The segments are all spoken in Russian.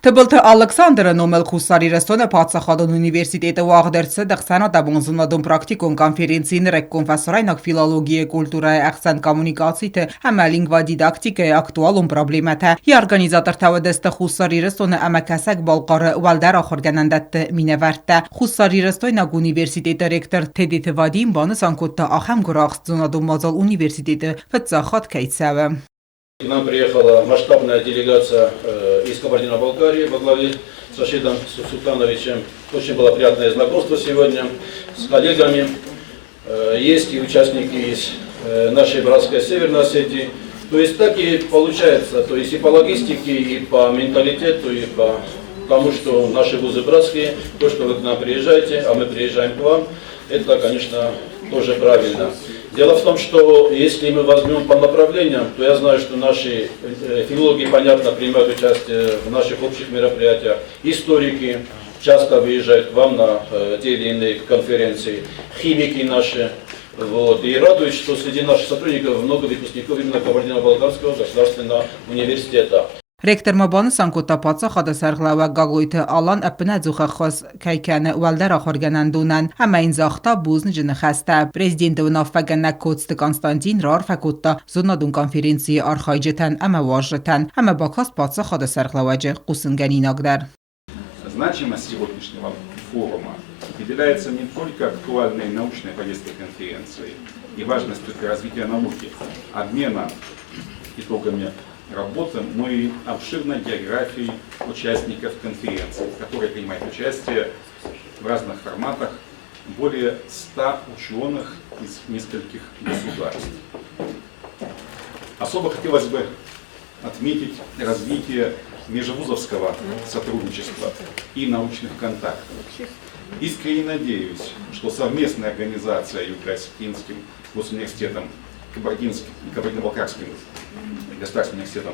Թբլթ Ալեքսանդրը նոմել խուսարիրեստոնը պացախադոն ունիվերսիտետը ուաղդերցը դղսանատա բոնզունադոն պրակտիկոն կոնֆերենցին ռեք կոնֆեսորայնակ ֆիլոլոգիե կուլտուրայ ախսան կոմունիկացիթը համա լինգվա դիդակտիկայ ակտուալուն պրոբլեմաթա ի օրգանիզատոր թավադեստը խուսարիրեստոնը ամակասակ բալყարը ուալդար ախորգանանդատը մինևարտա խուսարիրեստոնակ ունիվերսիտետը ռեկտոր թեդիթ վադին բանս անկոտта ախամ գրախ զունադոն մազալ ունիվերսիտետը ֆծախատ կայցավը К нам приехала масштабная делегация из Кабардино-Балкарии во главе с Рашидом Султановичем. Очень было приятное знакомство сегодня с коллегами. Есть и участники из нашей братской Северной Осетии. То есть так и получается, то есть и по логистике, и по менталитету, и по тому, что наши вузы братские, то, что вы к нам приезжаете, а мы приезжаем к вам, это, конечно, тоже правильно. Дело в том, что если мы возьмем по направлениям, то я знаю, что наши филологи, понятно, принимают участие в наших общих мероприятиях, историки часто выезжают к вам на те или иные конференции, химики наши. Вот. И радует, что среди наших сотрудников много выпускников именно Кабардино-Балкарского государственного университета. Ректор Мабаны Санкутапаца Хадасарглава Гагуйта Алан Апнадзуха Хос Кайкана Уалдара Хорганандунан Амайн Захта Бузн Джинхаста Президент Унафагана Коцт Константин Рар Факутта Зунадун конференции Архайджетан Ама Важетан Ама Бакас Паца Хадасарглаваджи Кусынганинагдар. Значимость сегодняшнего форума определяется не только актуальной научной повесткой конференции и важностью для развития науки, обмена итогами работы, но и обширной географией участников конференции, в которой принимает участие в разных форматах более 100 ученых из нескольких государств. Особо хотелось бы отметить развитие межвузовского сотрудничества и научных контактов. Искренне надеюсь, что совместная организация Юго-Осетинским госуниверситетом Кабардинским и Кабардино-Балкарским государственным университетом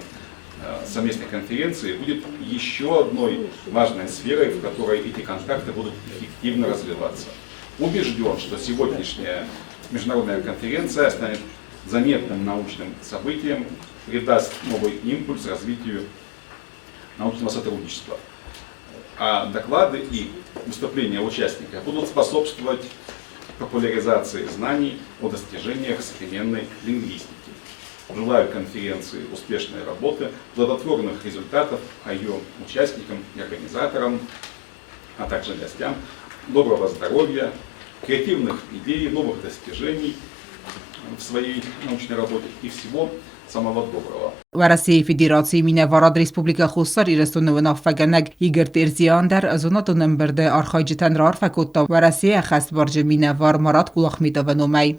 совместной конференции будет еще одной важной сферой, в которой эти контакты будут эффективно развиваться. Убежден, что сегодняшняя международная конференция станет заметным научным событием, придаст новый импульс развитию научного сотрудничества. А доклады и выступления участников будут способствовать популяризации знаний о достижениях современной лингвистики. Желаю конференции успешной работы, плодотворных результатов, а ее участникам и организаторам, а также гостям, доброго здоровья, креативных идей, новых достижений в своей научной работе и всего самого доброго. Россия Федерации Минаварад Республика Хусар Ирестунова Фаганаг Игорь Терзиан در زونات نمبرده архайджитан рар факутта в Россия хаст барджи Минавар Марат Кулахмитова номай.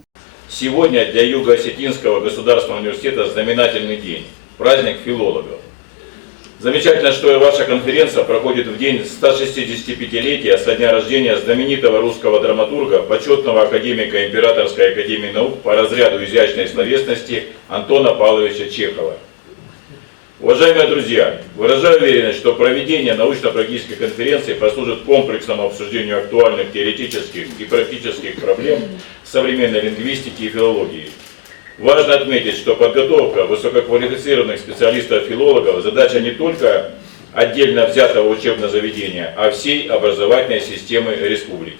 Сегодня для Юго-Осетинского государственного университета знаменательный день, праздник филологов. Замечательно, что и ваша конференция проходит в день 165-летия со дня рождения знаменитого русского драматурга, почетного академика Императорской академии наук по разряду изящной словесности Антона Павловича Чехова. Уважаемые друзья, выражаю уверенность, что проведение научно-практической конференции послужит комплексному обсуждению актуальных теоретических и практических проблем современной лингвистики и филологии. Важно отметить, что подготовка высококвалифицированных специалистов-филологов – задача не только отдельно взятого учебного заведения, а всей образовательной системы республики.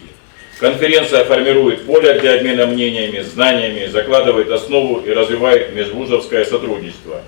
Конференция формирует поле для обмена мнениями, знаниями, закладывает основу и развивает межвузовское сотрудничество,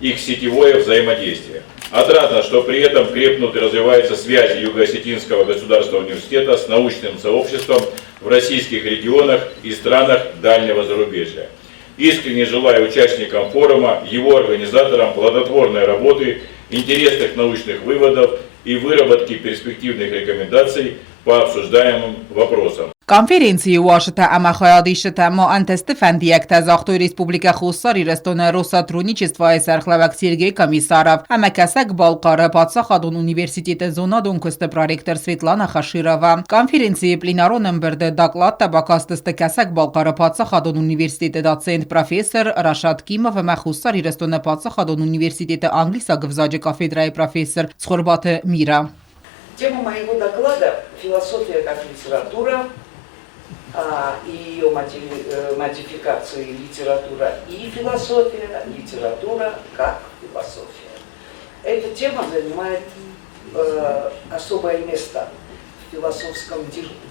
их сетевое взаимодействие. Отрадно, что при этом крепнут и развиваются связи Юго-Осетинского государственного университета с научным сообществом в российских регионах и странах дальнего зарубежья. Искренне желаю участникам форума, его организаторам плодотворной работы, интересных научных выводов и выработки перспективных рекомендаций по обсуждаемым вопросам. Конференции Вашингтона Амахаядишта Моантесты Фандиек Тазахту Республика Хусар Ирестона Россотрудничества и Сархлавак Сергей Комиссаров Амакасак Балкара Пацахадун Университета Зонадун Косты проректор Светлана Хаширова. Конференции пленароном берде доклад Табакастысты Касак Балкара Пацахадун Университета доцент профессор Рашад Кимов Махусар Ирестона Пацахадун Университета Англиса Гвзаджи кафедрой профессор Схорбата Мира. Тема моего доклада – философия как литература, и ее модификации литература и философия, литература как философия. Эта тема занимает особое место в философском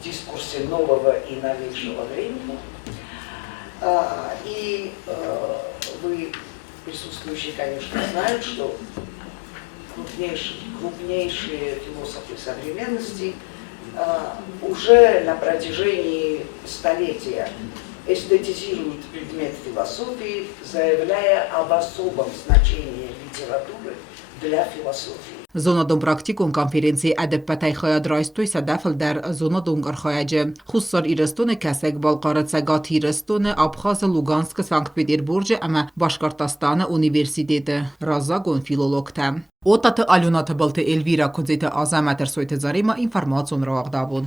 дискурсе нового и новейшего времени. И вы, присутствующие, конечно, знают, что крупнейшие философы современности уже на протяжении столетия эстетизируют предмет философии, заявляя об особом значении литературы для философии. Զոնադոն պրակտիկոն կոնֆերենցի ադեպպատայ խոյադրայստույ սադաֆլ դար զոնադոն գրխոյաջը խուսոր իրստոնը կասեք բալყարացագատ իրստոնը Abxazı Luganskı Sankt Peterburg'ı ama Başkortostani Universiteti Razzagon filologta. Օտատը ալյունաթը բլտը Էլվիրա կոձետը ազամատր սոյթը զարիմա ինվարմացիոն ռաղդաբուն.